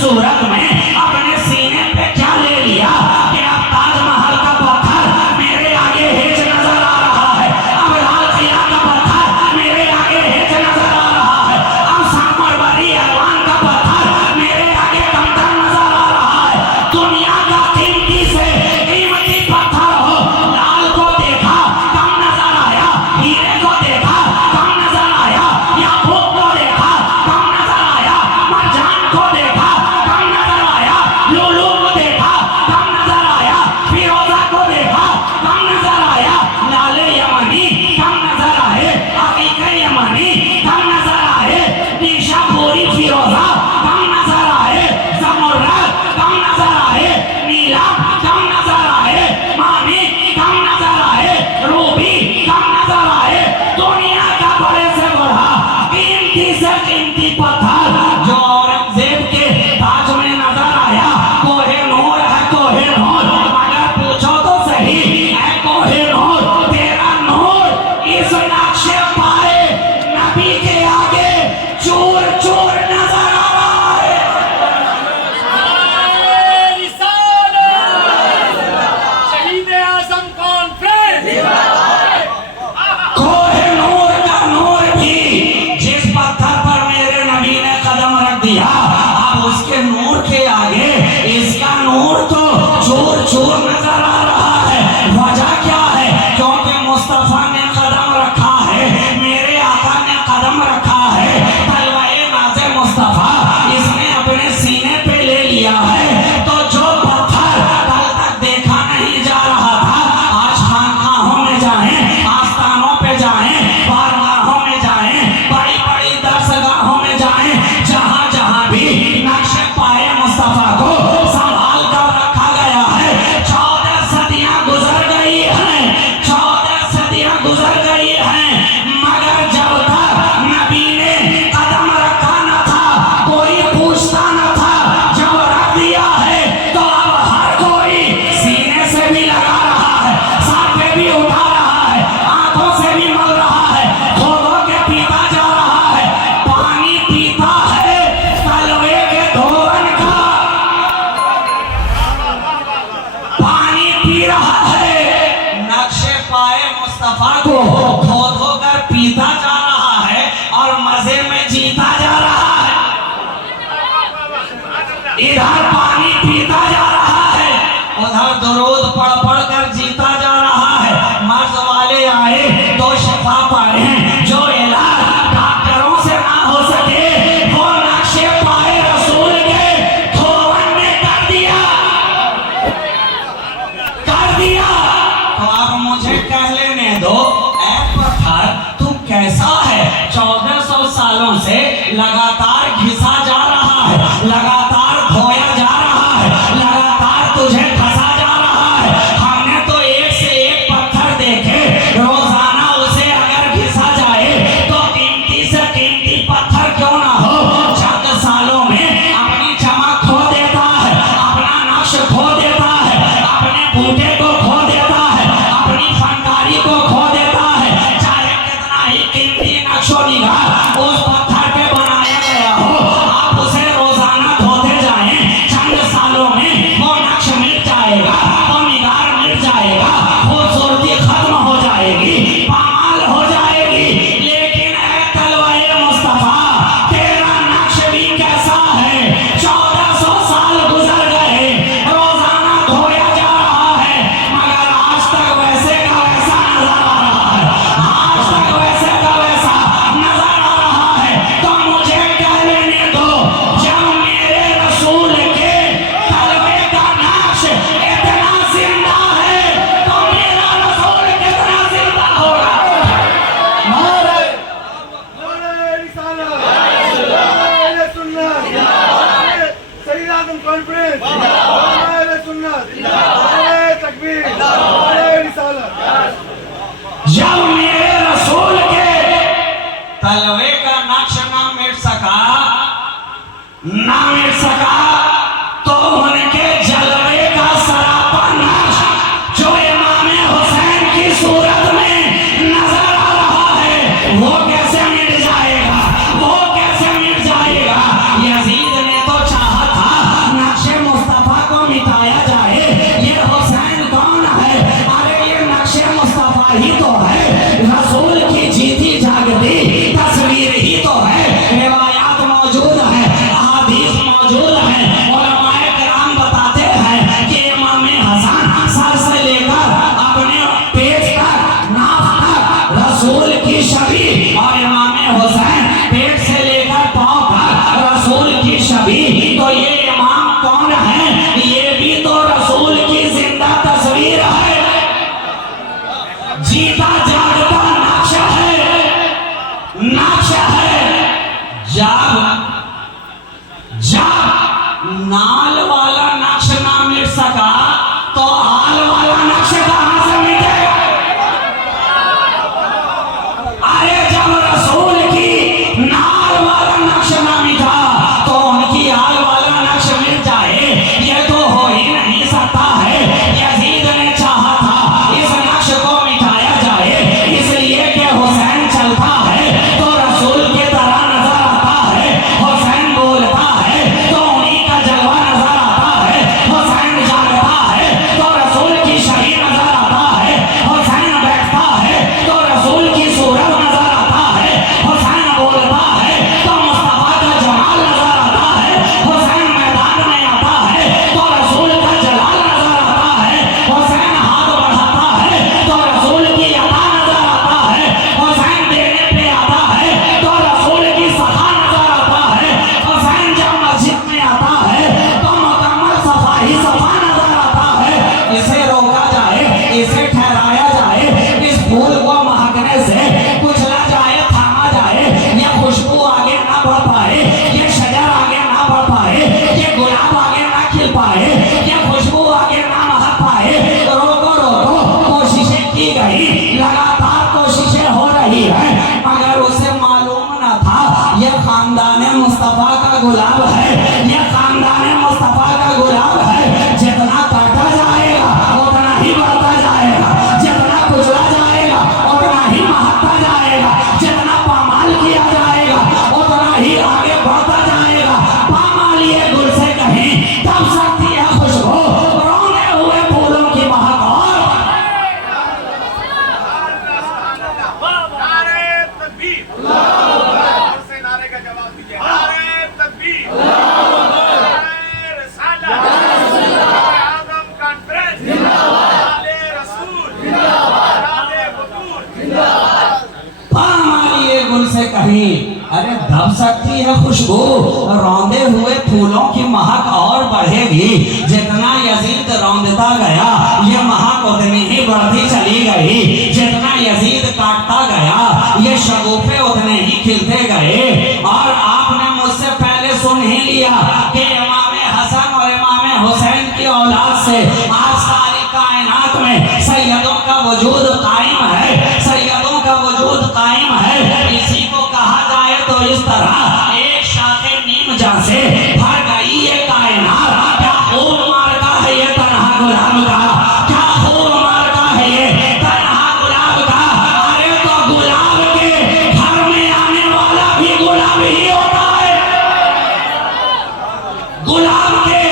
सूरत में अपने सीने पे क्या ले लिया कि अब ताजमहल का पत्थर मेरे आगे हिच नजर आ रहा है, अब लाल किला का पत्थर मेरे आगे हिच नजर आ रहा है, अब सामरवरी ऐवान का पत्थर मेरे आगे कमतर नजर आ रहा है। दुनिया का कीमती से कीमती पत्थर हो, लाल को देखा कम नजर आया, हीरे को देखा कम नजर आया, याकूत को देखा कम नजर आया, मरजान को देखा कम नजर आया, लूलू को देखा कम नजर आया, फिरोजा को देखा कम नजर आया, लाले यमनी कम नजर आए, हकीके यमनी कम नजर आए, निशापुरी फिरोजा कम नजर आए, ज़मुर्रद कम नजर आए, नीलम कम नजर आए, मानिक कम नजर आए, रूबी कम नजर आए। दुनिया का बड़े से बड़ा कीमती से कीमती पत्थर जो औरंगजेब के ताज में नजर आया, कोहे नूर है, कोहे नूर। मगर पूछो तो सही, है कोहे नूर, तेरा नूर इस नक्शे पाए नबी के आगे चूर चूर नजर आ रहा है। शहीद-ए-आज़म कॉन्फ्रेंस कोहे नूर का नूर भी जिस पत्थर पर मेरे नबी ने कदम रख दिया, अब उसके नूर के आगे इसका नूर तो चूर चूर नजर आ रहा है। वजह क्या है? क्योंकि मुस्तफा ने कदम रखा है, मेरे आका ने कदम रखा है, तलवाए नाज़े मुस्तफा इसने अपने सीने पे ले लिया है। तो जो पत्थर कल तक देखा नहीं जा रहा था, आज खानकाहों में जाएं, आस्थानों पे जाएं, बारगाहों में जाएं, बड़ी बड़ी दरसगाहों में जाएं, जहां जहां भी नक्शे पाए मुस्तफा को संभाल कर रखा गया है। 14 सदियां गुजर गई हैं, 14 सदियां गुजर गई हैं, मगर जब तक नबी ने कदम रखा न था, कोई पूछता न था। जब रख दिया है तो अब हर कोई सीने से भी लगा रहा है, सर पे भी उठा रहा है, आंखों से भी मल रहा है, धो के पीता जा रहा है, पानी पीता है तलवे के धोवन का, पानी पी रहा है, नक्शे पाए मुस्तफा को धो धो कर पीता जा रहा है और मजे में जीता जा रहा है। इधर पानी पीता जा रहा है, उधर दुरूद पढ़ पढ़ कर जीता जा रहा है। मर्ज वाले आए तो शिफा पाए हैं, जो इलाज डॉक्टरों से ना हो सके वो नक्शे पाए रसूल के धोवन में कर दिया। तो अब मुझे कह लेने दो, ऐ पत्थर तू कैसा है? 1400 सालों से लगातार घिसा जा रहा है, लगातार धोया जा रहा है, लगातार तुझे फंसा जा रहा है। हमने तो एक से एक पत्थर देखे, रोजाना उसे अगर घिसा जाए तो कीमती से कीमती पत्थर क्यों ना हो, चंद सालों में अपनी चमक खो देता है, अपना नक्श खो देता है, अपने बूटे को खो देता है, अपनी फनकारी को खो देता है। चाहे कितना ही कीमती नक्शो निगार उस पत्थर पे बनाया गया हो, आप उसे रोजाना धोते जाएं, चंद सालों में वो नक्श मिट जाएगा, वो निगार मिट जाएगा, खूबसूरती खत्म हो जाएगी, पामाल हो जाएगी। लेकिन ऐ तलवाए मुस्तफा तेरा नक्श भी कैसा है? 1400 साल गुजर गए, रोजाना धोया जा रहा है, मगर आज तक वैसे का वैसा नजर आ रहा है, आज तक वैसे का वैसा नजर आ रहा है। तो मुझे कह लेने दो, जब मेरे रसूल के तलवे का नक्श इतना जिंदा है तो मेरा रसूल कितना जिंदा होगा। शहीद-ए-आज़म कॉन्फ्रेंस तकबीर जब मेरे रसूल के तलवे का नक्श ना मिट सका तो उनके जलवे का सरापा नक्श जो इमाम हुसैन की सूरत में नजर आ रहा है वो कैसे मिट जाएगा, वो कैसे मिट जाएगा। यजीद ने तो चाहा था नाल वाला नक्श ना मिट सका तो आल वाला नक्श कहां से मिटेगा? अरे जब रसूल की नाल वाला नक्श ना मिटा तो उनकी आल वाला नक्श मिट जाए, ये तो हो ही नहीं सकता है। यजीद ने चाहा था इस नक्श को मिटाया जाए, इसलिए कि हुसैन चलता है तो रसूल की तरह नजर आता है, हुसैन बोलता है तो उन्हीं का जलवा नजर आता है, हुसैन जागता है तो रसूल की शरीर नजर आता है, हुसैन बैठता है तो रसूल की सूरत नजर आता है, हुसैन बोलता है तो मुस्तफा का जमाल नजर आता है, हुसैन मैदान में आता है तो रसूल का जलाल नजर आता है, हुसैन हाथ बढ़ाता है तो रसूल की अता नजर आता है, हुसैन देने पे आता है तो रसूल की सफा नजर आता है, हुसैन जब मस्जिद में आता है तो मुकम्मल सफा ही सफा नजर आता है। इसे रोका जाए, इसे ठहराया जाए, इस फूल को महकने से कुचला जाए, थामा जाए, ये खुशबू आगे ना बढ़ पाए, ये शजर आगे ना बढ़ पाए, ये गुलाब आगे ना खिल पाए, ये खुशबू आगे ना महक पाए, रोको रोको कोशिशें की गई, लगातार कोशिशें हो रही है, मगर उसे मालूम न था ये खानदान मुस्तफा का गुलाब है, ये खानदान मुस्तफा का गुलाब है। जितना काटा जाएगा उतना ही बढ़ता जाएगा, जितना कुचला जाएगा उतना ही महकता जाएगा, जितना पामाल किया जाएगा उतना ही आगे बढ़ता जाएगा। पामाल ये गुल से कहीं तब सकती है खुशबू, रोने हुए फूलों की महक और नारे तकबीर। जोर से नारे का जवाब दीजिए। नारे तकबीर। नारे रिसालत। नारे आज़म कॉन्फ्रेंस। नारे रसूल। नारे बतूल। पामाल ये गुल से कहीं अरे दब सकती है खुशबू, रौंदे हुए फूलों की महक और बढ़ेगी। जितना यजीद रौंदता गया ये महक उतनी ही बढ़ती चली गई, जितना यजीद काटता गया ये शगुफे उतने ही खिलते गए। और आपने मुझसे पहले सुन ही लिया कि इमाम हसन और इमाम हुसैन की औलाद से आज सारी कायनात में सैयदों का वजूद कायम है, सैयदों का वजूद कायम है। इसी को कहा जाए तो इस तरह एक शाखे नीम जा से भर गई ये कायनात। क्या खूब मारता है ये तन्हा गुलाब का, क्या खूब मारता है ये तन्हा गुलाब का। अरे तो गुलाब के घर में आने वाला भी गुलाब ही होता है, गुलाब के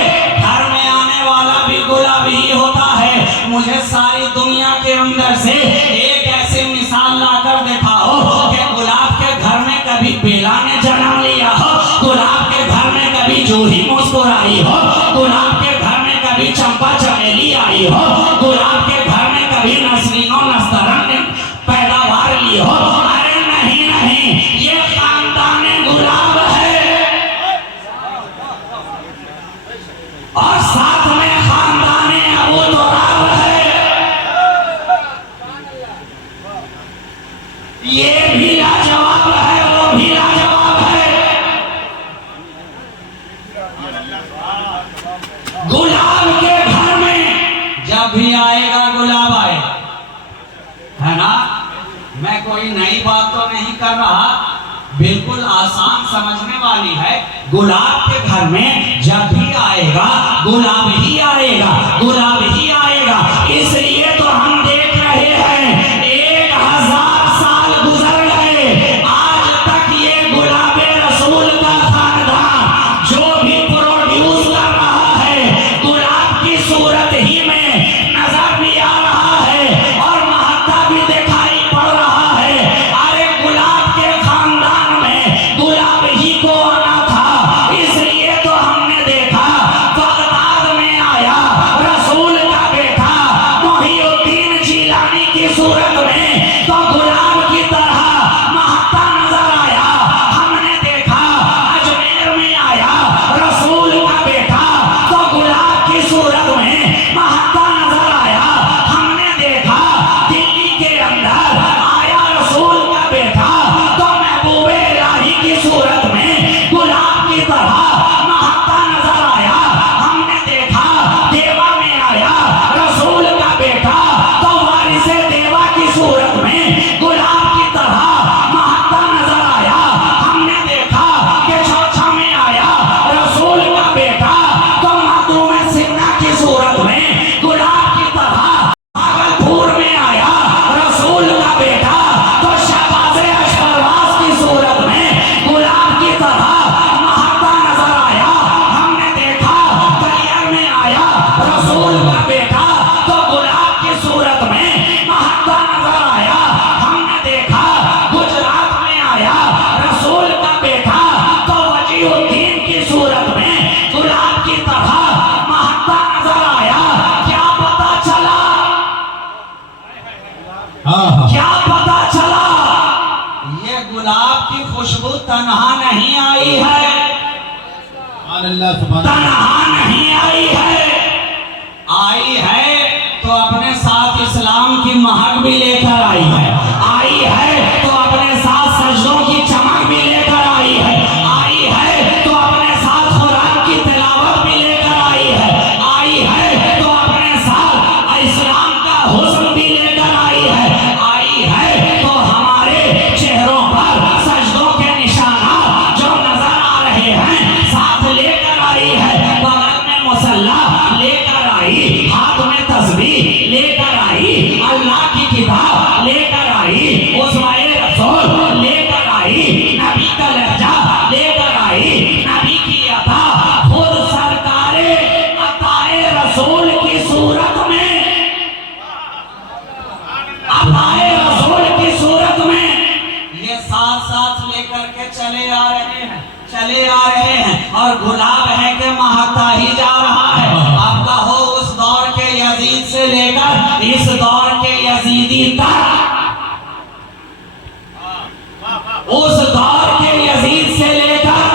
घर में आने वाला भी गुलाब ही होता है। मुझे सारी दुनिया के अंदर से एक ऐसी मिसाल लाकर दिखाओ कि गुलाब के घर में कभी बेला ने जन्म लिया हो, गुलाब के घर में कभी जूही मुस्कुराई हो, गुलाब के घर में कभी चंपा चमेली आई हो, गुलाब के घर में कभी नसरीनो नस्तरन ने पैदावार ली हो। अरे नहीं नहीं, ये खानदान गुलाब है और साथ में खानदान अबू तुराब है। ये भी लाजवाब है, वो भी लाजवाब है। गुलाब के घर में जब भी आएगा गुलाब आएगा, है ना। मैं कोई नई बात तो नहीं कर रहा, बिल्कुल आसान समझने वाली है। गुलाब के घर में जब भी आएगा गुलाब ही आएगा, गुलाब ही आएगा। इसलिए तो हम देख रहे हैं 1000 साल गुजर गए, आज तक ये गुलाबे रसूल का खानदान जो भी प्रोड्यूस कर रहा है गुलाब की सूरत ही में नजर भी आ रहा है और महकता भी दिखाई पड़ रहा है। अरे गुलाब के खानदान में गुलाब ही को आना था, इसलिए तो हमने देखा बगदाद में आया तन्हा नहीं आई है, तन्हा नहीं आई है तो अपने साथ इस्लाम की महक भी लेकर आई है तो अपने साथ सजदों की चमक भी लेकर आई है तो अपने साथ कुरान की तिलावत भी लेकर आई है तो अपने साथ इस्लाम का हुस्न भी लेकर आई है तो हमारे चेहरों पर सजदों के निशानात जो नजर आ रहे हैं साथ लेकर आई है, बगल में मुसल्ला लेकर आई, हाथ में तस्बीह लेकर आई, अल्लाह की किताब लेकर आई, उस्वाए रसूल लेकर आई, नबी का लहजा लेकर आई, नबी की अता खुद सरकारे अताए रसूल की सूरत में, अताए रसूल की सूरत में ये साथ साथ लेकर के चले आ रहे हैं और गुलाब है कि महकता ही जा रहा है। अब कहो उस दौर के यजीद से लेकर इस दौर के यजीदी तक, उस दौर के यजीद से लेकर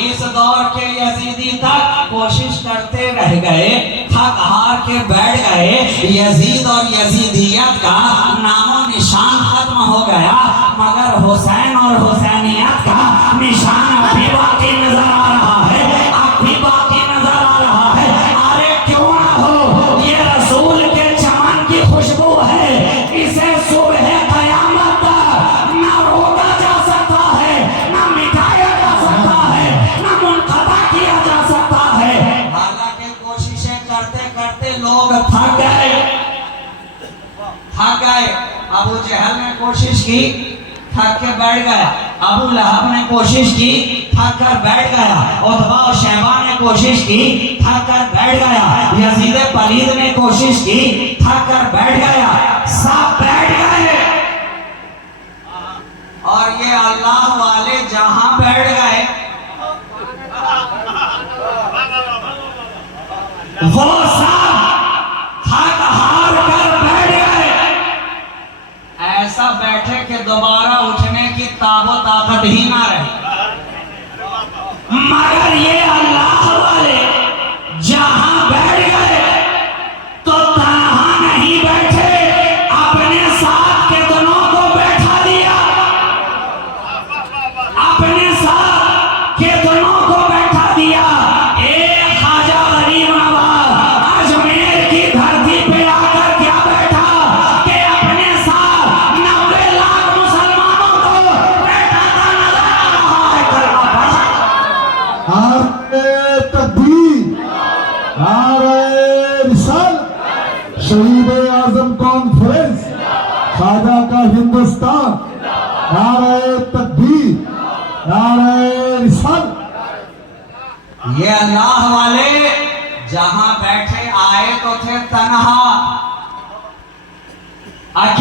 इस दौर के यजीदी तक कोशिश करते रह गए, थक हार के बैठ गए, यजीद और यजीदियत का नामो निशान खत्म हो गया, मगर हुसैन और हुसैनियत का निशान अभी बाकी नजर आ रहा है, अभी बाकी नजर आ रहा है। अरे क्यों ना हो, ये रसूल के चमन की खुशबू है, इसे सुबह कयामत तक न रोका जा सकता है, न मिटाया जा सकता है, न मुनक़ता किया जा सकता है। हालांकि कोशिशें करते करते लोग थक गए। अबू जहल ने कोशिश की, थक के बैठ गया। अबू लहब ने कोशिश की, थक कर बैठ गया। उतबा और शैबा ने कोशिश की, थक कर बैठ गया। यजीद पलीद ने कोशिश की, थक कर बैठ गया। सब बैठ गए और ये अल्लाह वाले जहां बैठ गए वो सब थक हार कर बैठ गए। ऐसा बैठे कि दोबारा उठने की ताबो ताकत ही ना रहे। मगर ये अल्लाह वाले जहां बैठ गए तो तन्हा नहीं बैठे, अपने साथ के दोनों को बैठा दिया, अपने साथ के दोनों को बैठा दिया। एक ख्वाजा गरीब नवाज अजमेर की धरती पे आकर क्या बैठा कि अपने साथ 90 लाख मुसलमानों को बैठाता नजर आ रहा है। कलमा पढ़ा। तकबीर, नारे रिसालत, शहीद आजम कॉन्फ्रेंस, ख्वाजा का हिंदुस्तान, नारे तकबीर, नारे रिसालत। ये अल्लाह वाले जहां बैठे आए तो थे तन्हा,